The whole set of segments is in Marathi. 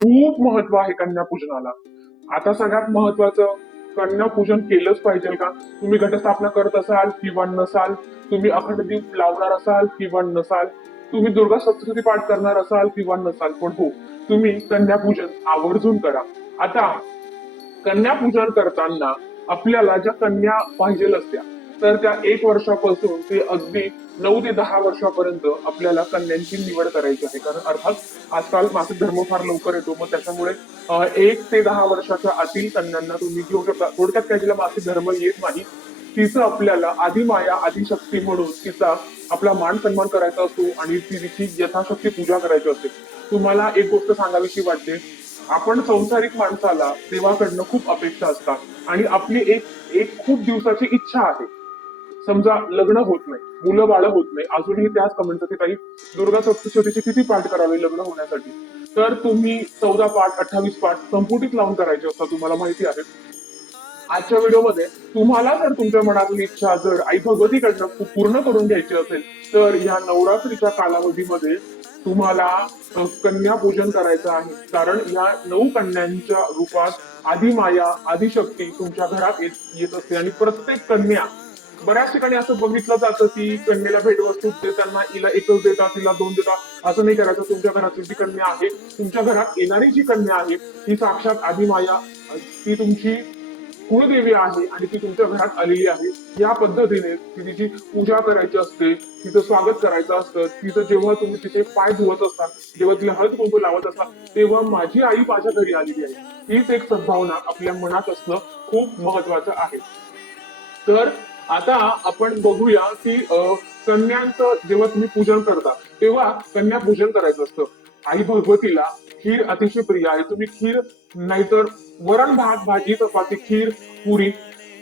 खूप महत्व आहे कन्या पूजनाला. आता सगळ्यात महत्वाचं, कन्या पूजन केलंच पाहिजे का? तुम्ही घटस्थापना करत असाल किंवा नसाल, तुम्ही अखंड दीप लावणार असाल किंवा नसाल, तुम्ही दुर्गा सप्तशती पाठ करणार असाल किंवा नसाल, पण हो, तुम्ही कन्या पूजन आवर्जून करा. आता कन्या पूजन करताना आपल्याला ज्या कन्या पाहिजे असत्या, तर त्या 1 वर्षापासून ते अगदी 9 ते 10 वर्षापर्यंत आपल्याला कन्यांची निवड करायची आहे. कारण अर्थात आजकाल मासिक धर्म फार लवकर येतो, मग त्याच्यामुळे 1 ते 10 वर्षाच्या आतील कन्यांना तुम्ही घेऊ शकता. थोडक्यात काय, तिला मासिक धर्म येत नाही, तिचं आपल्याला आधी माया आधी शक्ती म्हणून तिचा आपला मान सन्मान करायचा असतो आणि तिची यथाशक्ती पूजा करायची असते. तुम्हाला एक गोष्ट सांगावीशी वाटते, आपण संसारिक माणसाला देवाकडनं खूप अपेक्षा असतात आणि आपली एक एक खूप दिवसाची इच्छा आहे. समजा लग्न होत नाही, मुलं बाळ होत नाही, अजूनही त्याच कमेंट की ताई, दुर्गा सप्तशतीचे किती पाठ करावे लग्न होण्यासाठी? तर तुम्ही 14 पाठ, 28 पाठ संपुटीत लावून करायचे असतात, तुम्हाला माहिती आहे. आजच्या व्हिडिओमध्ये तुम्हाला जर तुमच्या मनातली इच्छा जर आई भगवतीकडनं पूर्ण करून घ्यायची असेल, तर या नवरात्रीच्या कालावधीमध्ये तुम्हाला कन्या पूजन करायचं आहे. कारण या 9 कन्यांच्या रूपात आधी माया आधी शक्ती तुमच्या घरात येत असते आणि प्रत्येक कन्या, बऱ्याच ठिकाणी असं बघितलं जातं की कन्येला भेटवस्तू देताना हिला एकच देतात, तिला दोन देतात. असं नाही करायचं. तुमच्या घरातली जी कन्या आहे, तुमच्या घरात येणारी जी कन्या आहे, ही साक्षात आधी माया, ती तुमची कुळदेवी आहे आणि ती तुमच्या घरात आलेली आहे. या पद्धतीने तिची पूजा करायची असते, तिचं स्वागत करायचं असतं. तिचं जेव्हा तुम्ही तिचे पाय धुवत असतात, जेव्हा तिला हळद कुंकू लावत असतात, तेव्हा माझी आई माझ्या घरी आलेली आहे, हीच एक सद्भावना आपल्या मनात असणं खूप महत्वाचं आहे. तर आता आपण बघूया की कन्यांचं जेव्हा तुम्ही पूजन करता, तेव्हा कन्या पूजन करायचं असतं. आई भगवतीला खीर अतिशय प्रिय आहे. तुम्ही खीर नाहीतर वरण भात भाजी चपाती खीर पुरी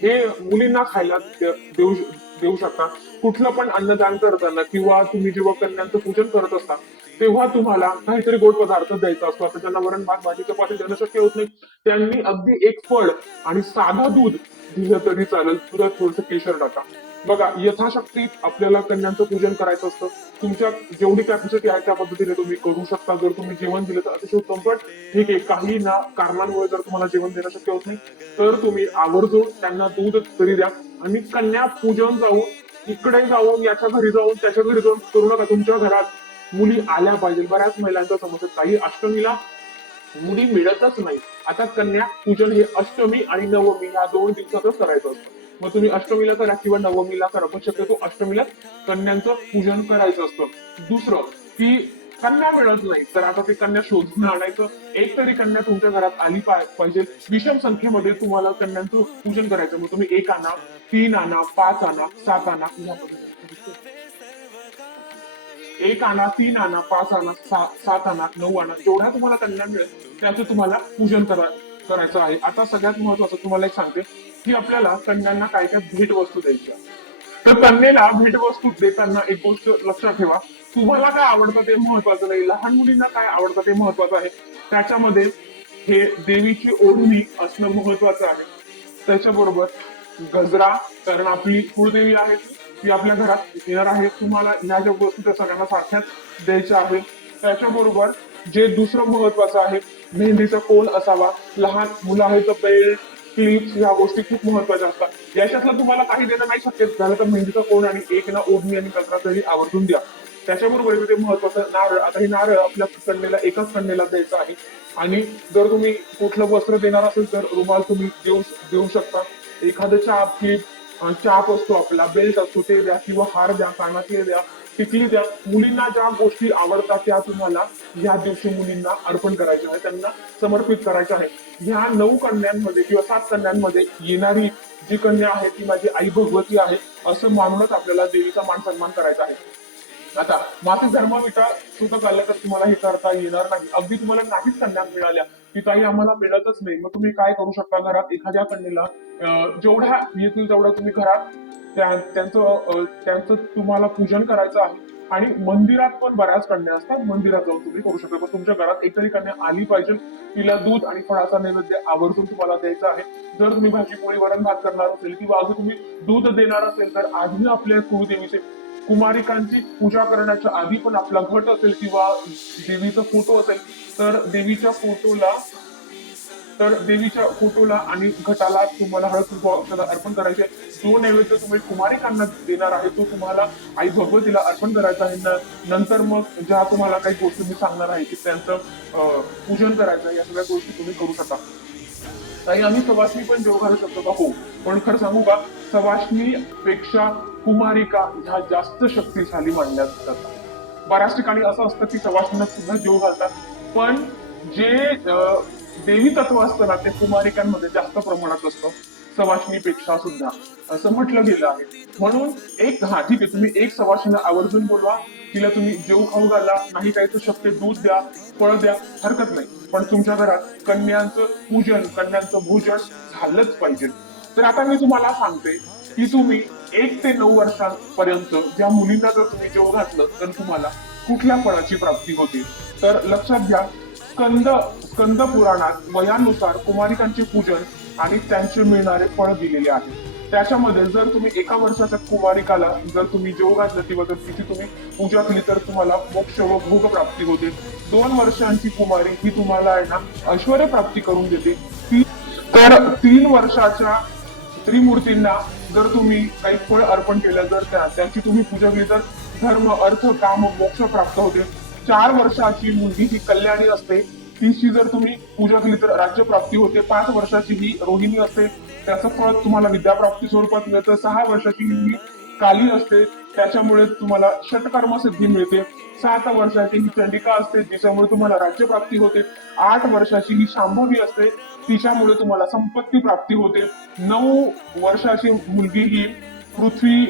हे मुलींना खायला देऊ देऊ शकता. कुठलं पण अन्नदान करताना किंवा तुम्ही जेव्हा कन्यांचं पूजन करत असता, तेव्हा तुम्हाला काहीतरी गोड पदार्थ द्यायचा असतो. आता ज्यांना वरण भात भाजी चपाती देणं शक्य होत नाही, त्यांनी अगदी एक फळ आणि साधं दूध दिलं तरी चालेल. तुला थोडस केशर टाका. बघा, यथाशक्ती आपल्याला कन्यांचं पूजन करायचं असतं. तुमच्या जेवढी कॅपॅसिटी आहे त्या पद्धतीने तुम्ही करू शकता. जर तुम्ही जेवण दिलं तर अतिशय उत्तम, पण ठीक आहे, काही ना कारणांमुळे जर तुम्हाला जेवण देणं शक्य होत नाही, तर तुम्ही आवर्जून त्यांना दूध तरी द्या. आणि कन्या पूजन जाऊन इकडे जाऊन याच्या घरी जाऊन त्याच्या घरी जाऊन करू नका. तुमच्या घरात मुली आल्या पाहिजे. बऱ्याच महिलांचा समस्या, काही अष्टमीला मुली मिळतच नाही. आता कन्या पूजन हे अष्टमी आणि नवमी या 2 दिवसातच करायचं असतं. मग तुम्ही अष्टमीला करा किंवा नवमीला करा, पण शक्यतो अष्टमीला कन्यांचं पूजन करायचं असतं. दुसरं की कन्या मिळत नाही, तर आता ती कन्या शोधून आणायचं. एक तरी कन्या तुमच्या घरात आली पाहिजे. विषम संख्येमध्ये तुम्हाला कन्यांचं पूजन करायचं. मग तुम्ही 1 आणा, 3 आणा, 5 आणा, 7 आणा, या पद्धतीने 1 आणा, 3 आणा, 5 आणा, 7 आणा, 9 आणा, जेवढ्या तुम्हाला कन्या मिळेल त्याचं तुम्हाला पूजन करायचं आहे. आता सगळ्यात महत्वाचं तुम्हाला एक सांगते की आपल्याला कन्यांना काय काय भेटवस्तू द्यायच्या. तर कन्येला भेटवस्तू देताना एक गोष्ट लक्षात ठेवा, तुम्हाला काय आवडतं ते महत्वाचं नाही, लहान मुलींना काय आवडतं ते महत्वाचं आहे. त्याच्यामध्ये हे देवीची ओढणी असणं महत्वाचं आहे. त्याच्याबरोबर गजरा, कारण आपली कुळदेवी आहे ती आपल्या घरात येणार आहे. तुम्हाला ह्या ज्या गोष्टी त्या सगळ्यांना सारख्याच द्यायच्या आहेत. त्याच्याबरोबर जे दुसरं महत्वाचं आहे, मेहंदीचा कोन असावा. लहान मुलं आहेत तर बेल्ट क्लिप्स ह्या गोष्टी खूप महत्वाच्या असतात. याच्यातलं तुम्हाला काही देणं नाही शक्य झालं तर मेहंदीचा कोन आणि एक ना ओढणी आणि गजरा तरी आवर्जून द्या. त्याच्याबरोबर ते महत्वाचं नारळ. आता हे नारळ आपल्या कन्येला एकाच कन्येला द्यायचं आहे. आणि जर तुम्ही कुठलं वस्त्र देणार असेल तर रुमाल तुम्ही देऊ शकता. एखादं चाप की चाप असतो आपला, बेल्ट असतो ते द्या किंवा हार द्या, कानातले द्या, टिकली द्या. मुलींना ज्या गोष्टी आवडतात त्या तुम्हाला या दिवशी मुलींना अर्पण करायच्या आहे, त्यांना समर्पित करायच्या आहे. ह्या 9 कन्यांमध्ये किंवा 7 कन्यांमध्ये येणारी जी कन्या आहे ती माझी आई भगवती आहे असं मानूनच आपल्याला देवीचा मान सन्मान करायचा आहे. आता मासिक धर्मविटा सुद्धा काढल्या तर तुम्हाला हे करता येणार नाही. अगदी तुम्हाला नाहीच कन्या मिळाल्या की काही आम्हाला मिळतच नाही, मग तुम्ही काय करू शकता, घरात एखाद्या कन्येला जेवढ्या येतील तेवढ्या तुम्ही घरात त्यांचं तुम्हाला पूजन करायचं आहे. आणि मंदिरात पण बऱ्याच कन्या असतात, मंदिरात जाऊन तुम्ही करू शकता. पण तुमच्या घरात एकतरी कन्या आली पाहिजे. तिला दूध आणि फळाचा नैवेद्य आवर्जून तुम्हाला द्यायचा आहे. जर तुम्ही भाजी पोळी वरण भात करणार असेल किंवा अजून तुम्ही दूध देणार असेल तर आधी आपल्या कुळदेवीचे कुमारिकांची पूजा करण्याच्या आधी पण आपला घट असेल किंवा देवीचा फोटो असेल तर देवीच्या फोटोला आणि घटाला तुम्हाला हळद कुंकू अक्षता अर्पण करायचे. जो नैवेद्य तुम्ही कुमारिकांना देणार आहे तो तुम्हाला आई भगवतीला अर्पण करायचा आहे. नंतर मग ज्या तुम्हाला काही गोष्टी मी सांगणार आहे की त्यांचं पूजन करायचं या सगळ्या गोष्टी तुम्ही करू शकता. ताई आम्ही सवासणी पण जेव घालू शकतो का? हो, पण खरं सांगू का, सवासणी पेक्षा कुमारिका ह्या जास्त शक्तिशाली मानल्या जातात. बऱ्याच ठिकाणी असं असतं की सवासणींना सुद्धा जेव घालतात, पण जे देवी तत्व असतं ना ते कुमारिकांमध्ये जास्त प्रमाणात असतं सवासणीपेक्षा सुद्धा, असं म्हटलं गेलं आहे. म्हणून ठीक आहे, तुम्ही एक सवासणीला आवर्जून बोलवा, तिला तुम्ही जेव खाऊ घाला, नाही काही तर शक्य दूध द्या, फळ द्या, हरकत नाही. पण तुमच्या घरात कन्यांचं पूजन, कन्यांचं भोजन झालंच पाहिजे. तर आता मी तुम्हाला सांगते की तुम्ही 1 ते 9 वर्षांपर्यंत ज्या मुलींना जर तुम्ही जेव घातलं तर तुम्हाला कुठल्या फळाची प्राप्ती होते. तर लक्षात घ्या, स्कंद पुराणात वयानुसार कुमारिकांचे पूजन आणि त्यांचे मिळणारे फळ दिलेले आहे. त्याच्यामध्ये जर तुम्ही 1 वर्षाच्या कुमारिकाला जर तुम्ही जेव घातलं किंवा जर तिची तुम्ही पूजा केली तर तुम्हाला मोक्ष व भोग प्राप्ती होते. 2 वर्षांची कुमारी ही तुम्हाला आहे ना ऐश्वर प्राप्ती करून देते. तर 3 वर्षाच्या त्रिमूर्तींना जर तुम्ही काही फळ अर्पण केलं, जर त्यांची तुम्ही पूजा केली तर धर्म, अर्थ, काम, मोक्ष प्राप्त होते. 4 वर्षाची मुलगी ही कल्याणी असते, तिची जर तुम्ही पूजा केली तर राज्य प्राप्ती होते. 5 वर्षाची ही रोहिणी असते, त्याचं फळ तुम्हाला विद्याप्राप्ती स्वरूपात मिळतं. 6 वर्षाची ही काली असते, त्याच्यामुळे तुम्हाला षटकर्म सिद्धी मिळते. 7 वर्षाची ही चंडिका असते, जिच्यामुळे तुम्हाला राज्य प्राप्ती होते. 8 वर्षाची ही शांभवी असते, तिच्यामुळे तुम्हाला संपत्ती प्राप्ती होते. 9 वर्षाची मुलगी ही पृथ्वी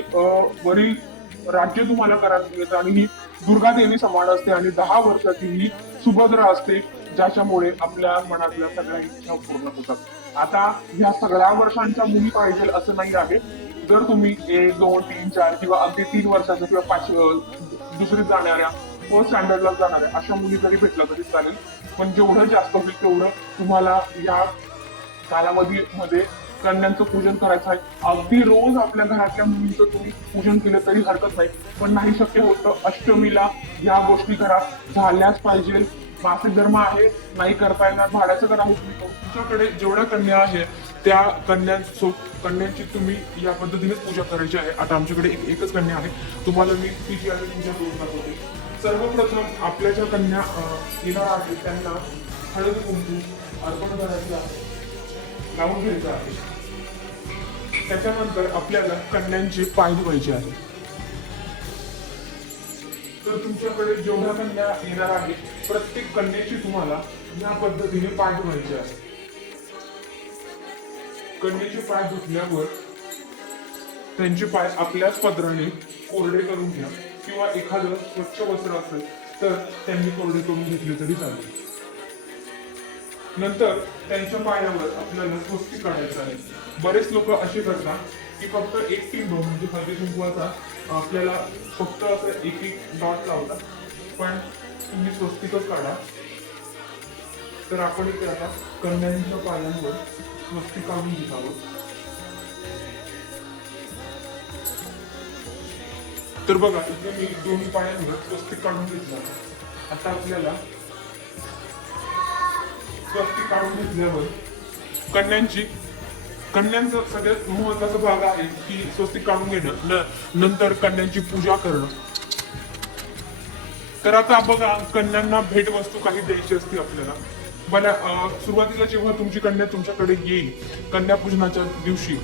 वरील राज्य तुम्हाला करायला मिळतं आणि ही दुर्गा देवी समान असते. आणि 10 वर्षाची ही सुभद्रा असते, ज्याच्यामुळे आपल्या मनातल्या सगळ्या इच्छा पूर्ण होतात. आता ह्या सगळ्या वर्षांच्या मुली पाहिजे असं नाही आहे. जर तुम्ही 1, 2, 3, 4 किंवा अगदी 3 वर्षाच्या किंवा 5 दुसरीत जाणाऱ्या, फर्स्ट स्टँडर्डला जाणाऱ्या अशा मुली जरी भेटल्या तरी चालेल. पण जेवढं जास्त होईल तेवढं तुम्हाला या कालावधीमध्ये कन्यांचं पूजन करायचं आहे. अगदी रोज आपल्या घरातल्या मुलींचं तुम्ही पूजन केलं तरी हरकत नाही, पण नाही शक्य होतं अष्टमीला या गोष्टी करा, झाल्याच पाहिजे. मासिक धर्म आहे, नाही करता येणार, भाड्याचं घर आहे, तुमच्याकडे जेवढ्या कन्या आहे त्या कन्यांची तुम्ही या पद्धतीनेच पूजा करायची आहे. आता आमच्याकडे एकच कन्या आहे, तुम्हाला मी तिची आणि पूजा करून दाखवते. सर्वप्रथम आपल्या ज्या कन्या येणार आहेत त्यांना हळद कुंकू अर्पण करायचं आहे, लावून घ्यायचं आहे. त्याच्यानंतर आपल्याला कन्यांचे पाय धुवायचे आहे. तर तुमच्याकडे जेवढ्या कन्या येणार आहेत प्रत्येक कन्याची तुम्हाला या पद्धतीने पाय धुवायचे आहे. कन्याचे पाय धुतल्यावर त्यांचे पाय आपल्याच पदराने कोरडे करून घ्या, किंवा एखादं स्वच्छ वस्त्र असेल तर त्यांनी कोरडे करून घेतले तरी चालेल. नंतर त्यांच्या पायावर आपल्याला स्वस्तिक काढायचं आहे. बरेच लोक असे करतात की फक्त एक टिंब म्हणजे हळदी कुंकवाचा आपल्याला फक्त असं एक डॉट लावतात, पण तुम्ही स्वस्तिकच काढा. तर आपण इथे आता कन्यांच्या पायांवर स्वस्तिक काढून घेत आहोत. तर बघा इथे मी दोन्ही पायांवर स्वस्तिक काढून घेतलं. आता आपल्याला स्वस्तिक काढून घेतल्यावर कन्यांचा सगळ्यात महत्वाचा भाग आहे की स्वस्तिक काढून घेणं, नंतर कन्यांची पूजा करणं. तर आता बघा, कन्यांना भेटवस्तू काही द्यायची असते आपल्याला. मला सुरुवातीला जेव्हा तुमची कन्या तुमच्याकडे येईल कन्यापूजनाच्या दिवशी,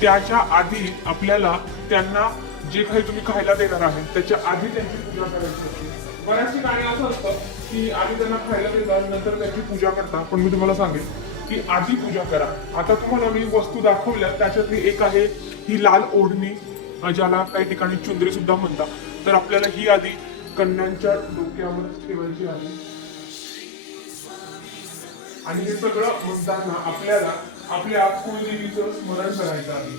त्याच्या आधी आपल्याला त्यांना जे काही तुम्ही खायला देणार आहे त्याच्या आधी त्यांची पूजा करायची असते. बऱ्याच ठिकाणी असं असतं की आधी त्यांना खायला देतात नंतर त्यांची पूजा करता, पण मी तुम्हाला सांगेन की आधी पूजा करा. आता तुम्हाला मी वस्तू दाखवल्या त्याच्यातली एक आहे ही लाल ओढणी, ज्याला काही ठिकाणी चुंदरी सुद्धा म्हणतात. तर आपल्याला ही आधी कन्यांच्या डोक्यावर ठेवायची आहे. आणि हे सगळं म्हणताना आपल्याला आपल्या कुलदेवीचं स्मरण करायचं आहे.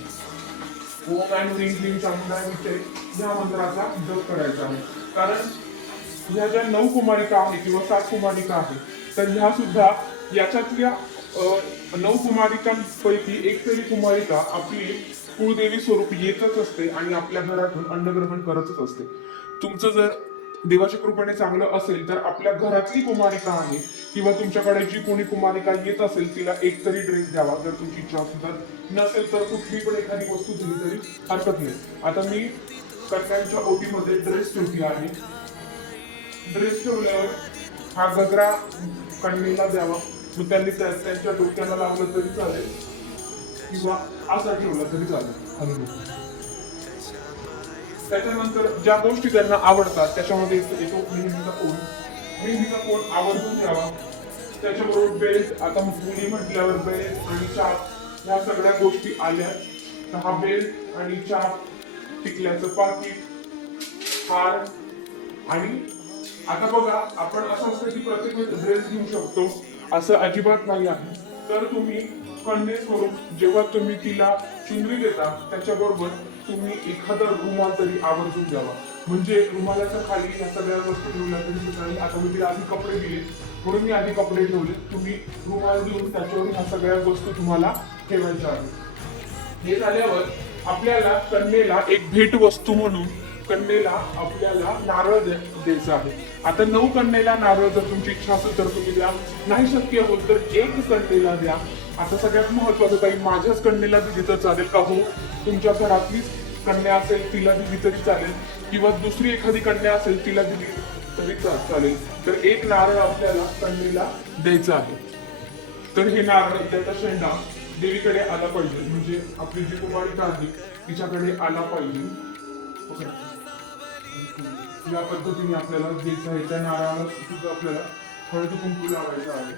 ओम ऐं ह्रीं क्लीं चामुंडाय विचे या मंत्राचा जप करायचा आहे. कारण ह्या ज्या 9 कुमारिका आहेत किंवा 7 कुमारिका आहेत, तर ह्या सुद्धा याच्यातल्या 9 कुमारिकांपैकी एक तरी कुमारिका आपली कुळदेवी स्वरूप येतच असते आणि आपल्या घरातून अन्नग्रहण करतच असते. तुमचं जर देवाच्या कृपेने चांगलं असेल तर आपल्या घरातली कुमारिका आहे किंवा तुमच्याकडे जी कोणी कुमारिका येत असेल तिला एक तरी ड्रेस द्यावा, जर तुमची इच्छा असेल तर. नसेल तर कुठली पण एखादी वस्तू दिली तरी हरकत नाही. आता मी कन्यांच्या ओटीमध्ये ड्रेस ठेवली आहे. ड्रेस ठेवल्यावर हा गजरा कन्येला द्यावा. मग त्यांनी त्यांच्या डोक्याला लावलं तरी चालेल किंवा असा ठेवला तरी चालेल हलवून. त्याच्यानंतर ज्या गोष्टी त्यांना आवडतात त्याच्यामध्ये येतो मेहंदीचा कोण. मेहंदीचा कोण आवर्जून घ्यावा. त्याच्याबरोबर बेल्ट, आता मुली म्हटल्यावर बेल्ट आणि चाप ह्या सगळ्या गोष्टी आल्या. तर हा बेल्ट आणि चाप, टिकल्याचं पाकिट, हार. आणि आता बघा, आपण असं असतं की प्रत्येक वेळेस ड्रेस घेऊ शकतो असं अजिबात नाही आहे. तर तुम्ही कन्येस्वरूप जेव्हा तुम्ही तिला चुनरी देता त्याच्याबरोबर तुम्ही एखादा रुमाल तरी आवर्जून द्यावा. म्हणजे रुमालाच्या खाली या सगळ्या वस्तू ठेवल्या तरी चालेल. आता मी तिला आधी कपडे दिले म्हणून मी आधी कपडे ठेवले. तुम्ही रुमाल देऊन त्याच्यावर ह्या सगळ्या वस्तू तुम्हाला ठेवायच्या आहेत. हे झाल्यावर आपल्याला कन्येला एक भेट वस्तू म्हणून कन्येला आपल्याला नारळ द्यायचा आहे. आता 9 कन्येला नारळ जर तुमची इच्छा असेल तर तुम्ही द्या. नाही शक्य होत तर 1 कन्येला द्या. आता सगळ्यात महत्वाचं काही, माझ्याच कन्येला दिली तर चालेल का? हो, तुमच्या घरातलीच कन्या असेल तिला दिली तरी चालेल किंवा दुसरी एखादी कन्या असेल तिला दिली तरी चालेल. तर 1 नारळ आपल्याला कन्येला द्यायचं आहे. तर हे नारळ त्याचा शेंडा देवीकडे आला पाहिजे, म्हणजे आपली जी कुमारिका आहे तिच्याकडे आला पाहिजे. या पद्धतीने आपल्याला द्यायचं आहे. त्या नारळाला सुद्धा आपल्याला हळद कुंकू लावायचं आहे.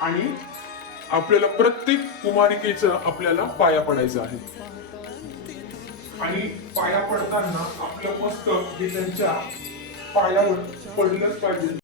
आणि आपल्याला प्रत्येक कुमारिकेचं आपल्याला पाया पडायचं आहे. आणि पाया पडताना आपलं मस्तक हे त्यांच्या पायावर पडलंच पाहिजे.